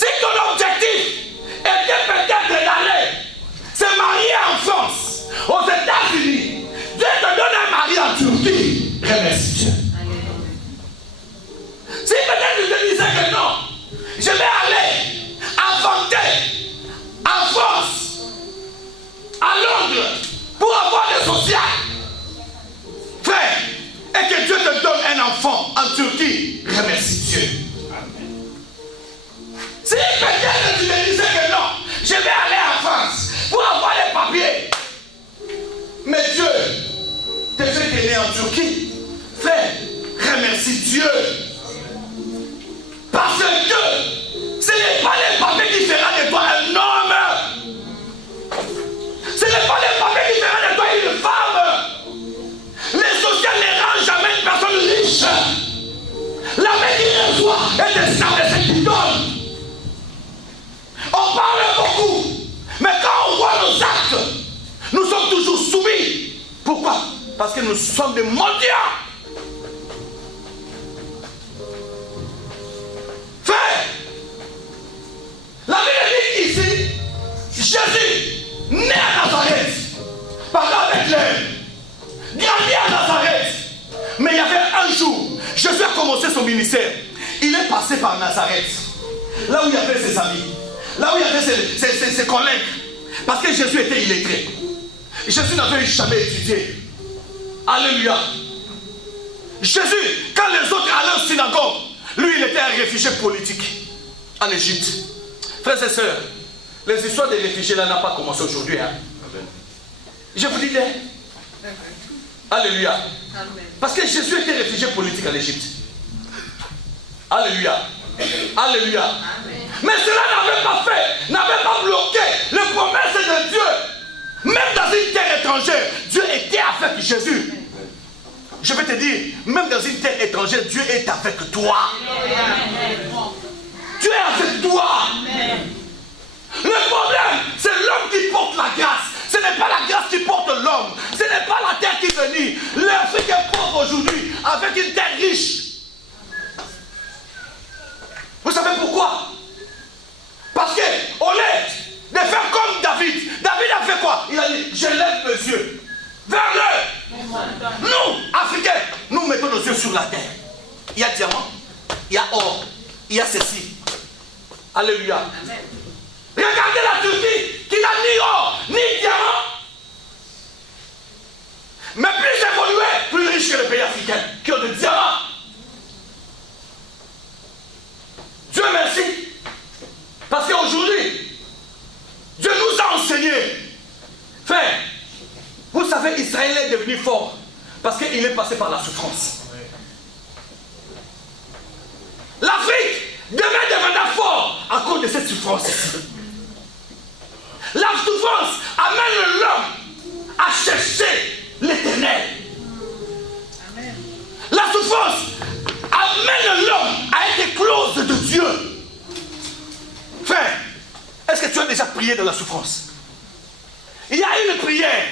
Si ton objectif était peut-être d'aller se marier en France, aux États-Unis, Dieu te donne un mari en Turquie, remercie Dieu. Si peut-être tu te disais que non, je vais aller inventer en France, à Londres, pour avoir des sociales, frère, et que Dieu te donne un enfant en Turquie, remercie Dieu. Si peut-être tu te disais que non, je vais aller en France pour avoir les papiers, mais Dieu te fait t'aider en Turquie, frère, remercie Dieu. Parce que ce n'est pas les papiers qui feront de toi un homme. Ce n'est pas les papiers qui feront de toi une femme. Les sociales ne rendent jamais une personne riche. La main qui reçoit est esclave de ce qui donne. On parle beaucoup, mais quand on voit nos actes, nous sommes toujours soumis. Pourquoi? Parce que nous sommes des mendiants. Frère, la Bible dit ici, Jésus, né à Nazareth, par Bethléem, grandi à Nazareth. Mais il y avait un jour, Jésus a commencé son ministère. Il est passé par Nazareth, là où il y avait ses amis, là où il y avait ses collègues. Parce que Jésus était illettré. Jésus n'avait jamais étudié. Alléluia. Jésus, quand les autres allaient en synagogue, lui, il était un réfugié politique en Égypte. Frères et sœurs, les histoires des réfugiés là n'ont pas commencé aujourd'hui. Hein? Je vous dis, alléluia. Parce que Jésus était réfugié politique en Égypte. Alléluia. Alléluia. Mais cela n'avait pas bloqué les promesses de Dieu. Même dans une terre étrangère, Dieu était avec Jésus. Je vais te dire, même dans une terre étrangère, Dieu est avec toi. Dieu est avec toi. Le problème, c'est l'homme qui porte la grâce. Ce n'est pas la grâce qui porte l'homme. Ce n'est pas la terre qui bénit. L'Afrique est pauvre aujourd'hui avec une terre riche. Vous savez pourquoi? Parce que, au lieu de faire comme David, David a fait quoi? Il a dit, je lève mes yeux vers le. Nous, Africains, nous mettons nos yeux sur la terre. Il y a diamant, il y a or, il y a ceci. Alléluia. Amen. Regardez la Turquie qui n'a ni or, ni diamant. Mais plus évolué, plus riche que les pays africains qui ont des diamants. Dieu merci. Parce qu'aujourd'hui, Dieu nous a enseigné. Frère, vous savez, Israël est devenu fort parce qu'il est passé par la souffrance. L'Afrique demain deviendra fort à cause de cette souffrance ici. La souffrance amène l'homme à chercher l'éternel. La souffrance amène l'homme à être close de Dieu. Frère, est-ce que tu as déjà prié dans la souffrance? Il y a une prière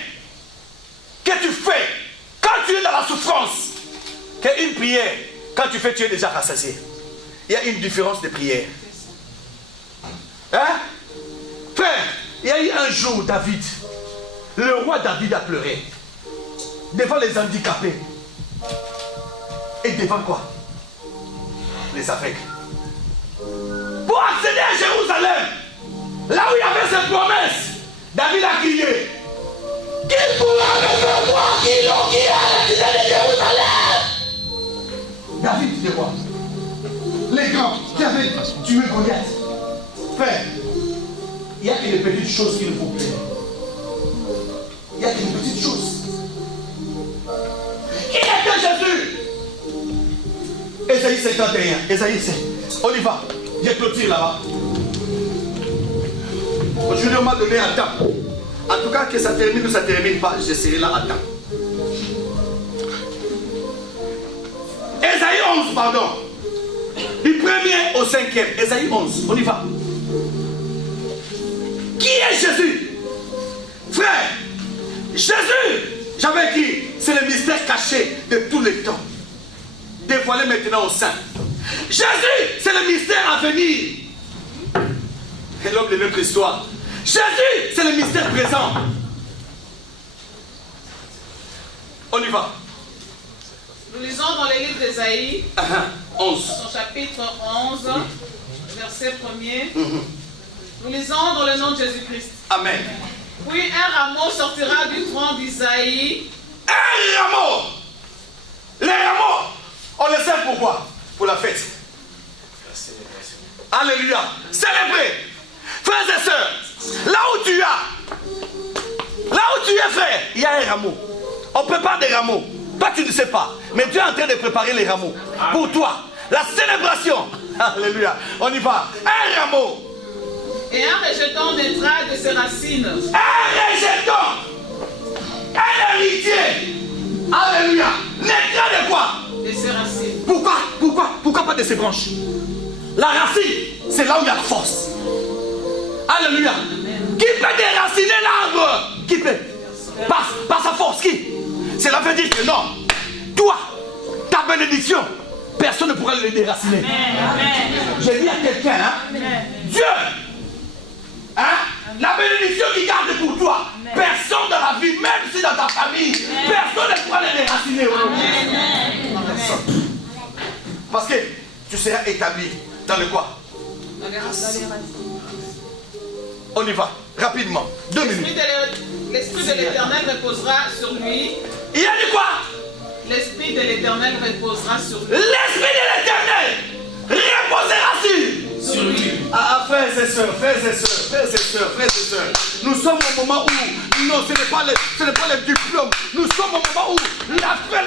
que tu fais quand tu es dans la souffrance, qu'une prière, quand tu fais, tu es déjà rassasié. Il y a une différence de prière. Hein? Frère, il y a eu un jour, David, le roi David a pleuré devant les handicapés. Et devant quoi? Les aveugles. Pour accéder à Jérusalem, là où il y avait cette promesse, David a crié, qui pourra me voir qui a la cité de Jérusalem? David disait quoi? Les grands qui avaient tué Goliath. Frère, il y a une petite chose qu'il vous plaît. Il y a une petite chose. Qui était Jésus? Ésaïe 51. Ésaïe 5. On y va. J'ai clôture là-bas. Aujourd'hui, on m'a donné un temps. En tout cas, que ça termine ou ça ne termine pas, je serai là à temps. Ésaïe 11, pardon. Du 1er au 5e. Ésaïe 11. On y va. Qui est Jésus? Frère, Jésus, j'avais dit, c'est le mystère caché de tous les temps. Dévoilé maintenant au sein. Jésus, c'est le mystère à venir. est l'homme de notre histoire. Jésus, c'est le mystère présent. On y va. Nous lisons dans les livres d'Ésaïe, 11. son chapitre 11, verset 1er. Nous lisons dans le nom de Jésus-Christ. Amen. Puis un rameau sortira du tronc d'Isaïe. Un rameau. Les rameaux, on le sait pourquoi? Pour la fête. Alléluia. Célébrer. Frères et sœurs, là où tu es frère, il y a un rameau. On prépare des rameaux. Toi tu ne sais pas, mais Dieu est en train de préparer les rameaux. Pour toi, la célébration. Alléluia. On y va. Un rameau. Et un rejeton naîtra de ses racines. Un rejeton. Un héritier. Alléluia. Naîtra de quoi? De ses racines. Pourquoi pas de ses branches? La racine, c'est là où il y a la force. Alléluia. Qui peut déraciner l'arbre? Qui peut? Par sa force, qui? Cela veut dire que non. Toi, ta bénédiction, personne ne pourra le déraciner. J'ai dit à quelqu'un, Dieu, la bénédiction qu'il garde pour toi, personne dans la vie, même si dans ta famille, personne ne pourra le déraciner. Parce que tu seras établi dans le quoi? On y va, rapidement. 2 minutes. L'Esprit de l'Éternel reposera sur lui. Il y a dit quoi? L'Esprit de l'Éternel reposera sur lui. L'Esprit de l'Éternel reposera sur lui. Frères et sœurs, nous sommes au moment où, non, ce n'est pas le diplôme. Nous sommes au moment où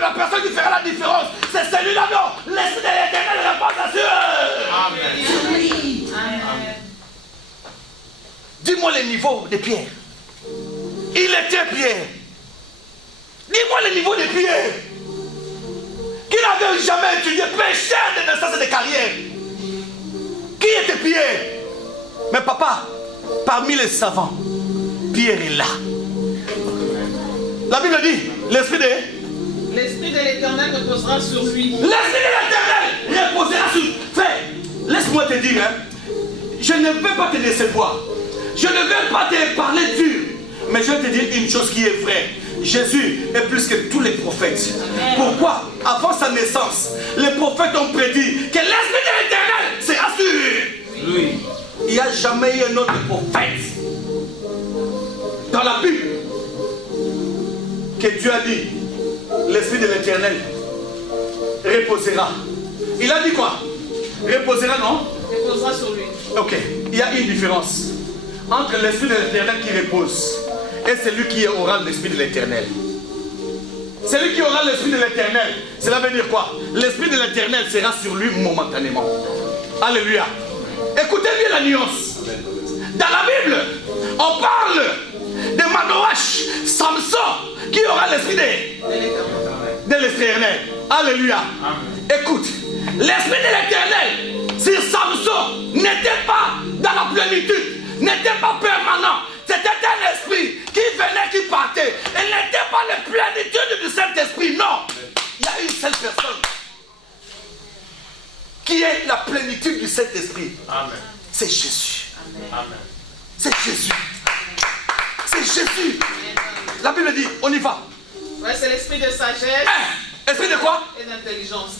la personne qui fera la différence, c'est celui-là, non. L'Esprit de l'Éternel repose sur lui. Amen. Dis-moi le niveau de Pierre. Il était Pierre. Dis-moi le niveau de Pierre. Qui n'avait jamais étudié, pécheur de naissance et de carrière. Qui était Pierre? Mais papa, parmi les savants, Pierre est là. La Bible dit, l'Esprit de l'Éternel reposera sur lui. L'Esprit de l'Éternel reposera sur lui. Frère, laisse-moi te dire, je ne veux pas te décevoir. Je ne veux pas te parler dur. Mais je vais te dire une chose qui est vraie. Jésus est plus que tous les prophètes. Amen. Pourquoi? Avant sa naissance, les prophètes ont prédit que l'Esprit de l'Éternel sera sur lui. Il n'y a jamais eu un autre prophète dans la Bible que Dieu a dit l'Esprit de l'Éternel reposera. Il a dit quoi? Reposera, non? Reposera sur lui. Ok, il y a une différence entre l'Esprit de l'Éternel qui repose et celui qui aura l'Esprit de l'Éternel. Celui qui aura l'Esprit de l'Éternel, cela veut dire quoi? L'Esprit de l'Éternel sera sur lui momentanément. Alléluia. Écoutez bien la nuance. Dans la Bible, on parle de Manoach, Samson, qui aura l'Esprit de l'Éternel. Alléluia. Écoute, l'Esprit de l'Éternel, si Samson n'était pas dans la plénitude, n'était pas permanent, c'était un esprit qui venait, qui partait. Elle n'était pas la plénitude du Saint-Esprit, non. Il y a une seule personne qui est la plénitude du Saint-Esprit. Amen. C'est Jésus. Amen. C'est Jésus. C'est Jésus. La Bible dit, on y va. Ouais, c'est l'esprit de sagesse. Esprit de quoi? Et d'intelligence.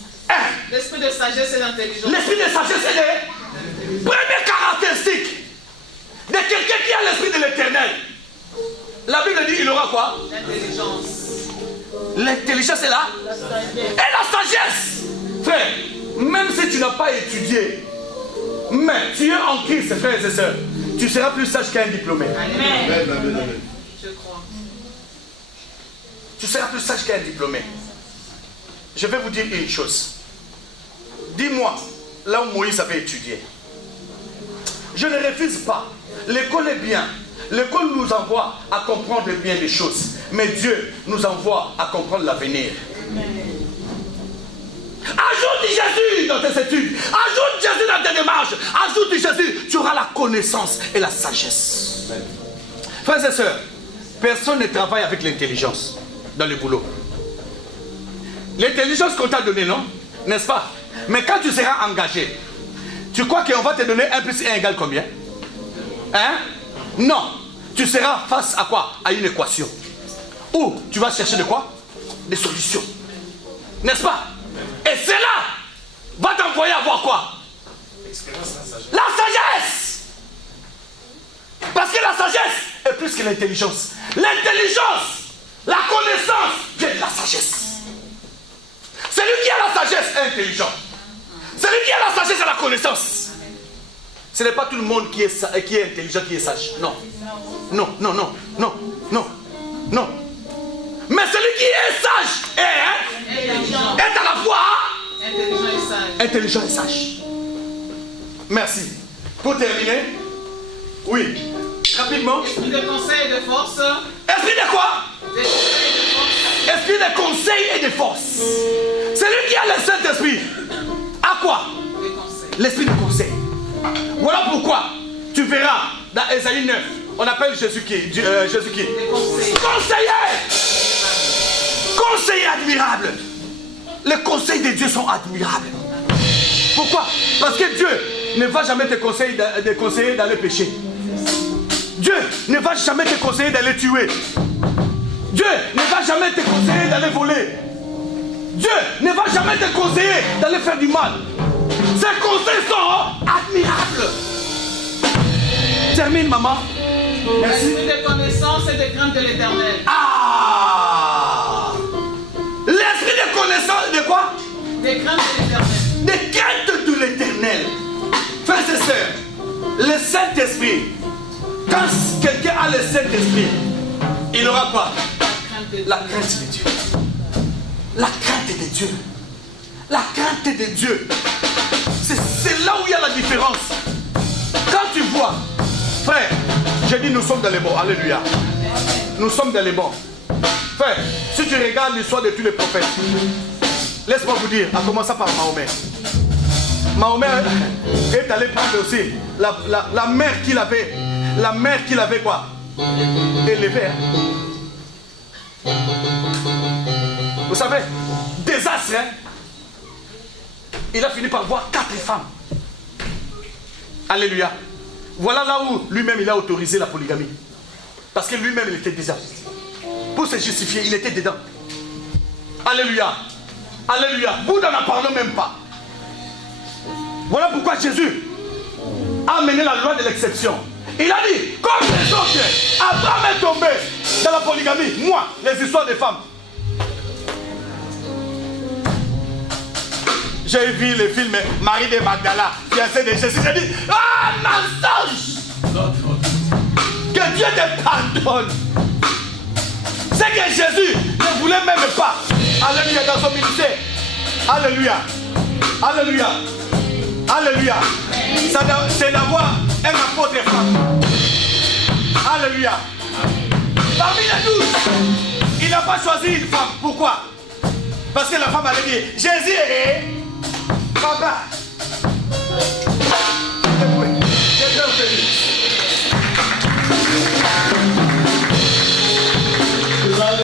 L'esprit de sagesse et d'intelligence. L'esprit de sagesse et de... Première caractéristique de quelqu'un qui a l'Esprit de l'Éternel. La Bible dit, il aura quoi? L'intelligence. L'intelligence est là. Et la sagesse. Frère, même si tu n'as pas étudié, mais tu es en Christ, frères et sœurs, tu seras plus sage qu'un diplômé. Amen. Je crois. Tu seras plus sage qu'un diplômé. Je vais vous dire une chose. Dis-moi, là où Moïse avait étudié. Je ne refuse pas. L'école est bien. L'école nous envoie à comprendre bien les choses. Mais Dieu nous envoie à comprendre l'avenir. Ajoute Jésus dans tes études. Ajoute Jésus dans tes démarches. Ajoute Jésus. Tu auras la connaissance et la sagesse. Frères et sœurs, personne ne travaille avec l'intelligence dans le boulot. L'intelligence qu'on t'a donnée, non? N'est-ce pas? Mais quand tu seras engagé, tu crois qu'on va te donner 1 plus 1 égale combien? Hein? Non. Tu seras face à quoi? À une équation. Où tu vas chercher de quoi? Des solutions. N'est-ce pas? Et cela va t'envoyer à voir quoi? La sagesse. Parce que la sagesse est plus que l'intelligence. L'intelligence, la connaissance vient de la sagesse. Celui qui a la sagesse est intelligent. Celui qui a la sagesse est la connaissance. Ce n'est pas tout le monde qui est intelligent, qui est sage. Non. Non, non, non, non, non, non. Mais celui qui est sage est à la fois intelligent et sage. Merci. Pour terminer, oui, rapidement. Esprit de conseil et de force. Esprit de quoi? Des conseils et de force. Esprit de conseil et de force. Celui qui a le Saint-Esprit a quoi? L'esprit de conseil. Voilà pourquoi tu verras dans Ésaïe 9, on appelle Jésus qui? Jésus qui? Conseiller. Conseiller admirable. Les conseils de Dieu sont admirables. Pourquoi? Parce que Dieu ne va jamais te conseiller d'aller pécher. Dieu ne va jamais te conseiller d'aller tuer. Dieu ne va jamais te conseiller d'aller voler. Dieu ne va jamais te conseiller d'aller faire du mal. Ces conseils sont admirables. Termine, maman. Merci. L'esprit de connaissance et de crainte de l'Éternel. Ah! L'esprit de connaissance de quoi? Des craintes de l'Éternel. Des craintes de l'Éternel. Frères et sœurs, le Saint-Esprit, quand quelqu'un a le Saint-Esprit, il aura quoi? La crainte de Dieu. La crainte de Dieu. La crainte de Dieu. C'est là où il y a la différence. Quand tu vois, frère, j'ai dit nous sommes dans les bons. Alléluia. Nous sommes dans les bons. Frère, si tu regardes l'histoire de tous les prophètes, laisse-moi vous dire, en commençant par Mahomet. Mahomet est allé prendre aussi la mère qu'il avait. La mère qu'il avait quoi? Élevée. Vous savez, désastre, hein? Il a fini par voir 4 femmes. Alléluia. Voilà là où lui-même il a autorisé la polygamie. Parce que lui-même il était déjà. Pour se justifier, il était dedans. Alléluia. Alléluia. Bouddha n'en parle même pas. Voilà pourquoi Jésus a amené la loi de l'exception. Il a dit, comme les autres, Abraham est tombé dans la polygamie. Moi, les histoires des femmes. J'ai vu le film Marie de Magdala, fiancée de Jésus. J'ai dit, ah, mensonge! Que Dieu te pardonne. C'est que Jésus ne voulait même pas. Alléluia, dans son ministère. Alléluia. Alléluia. Alléluia. C'est d'avoir un apôtre femme. Alléluia. Parmi les 12, il n'a pas choisi une femme. Pourquoi? Parce que la femme allait dire, Jésus est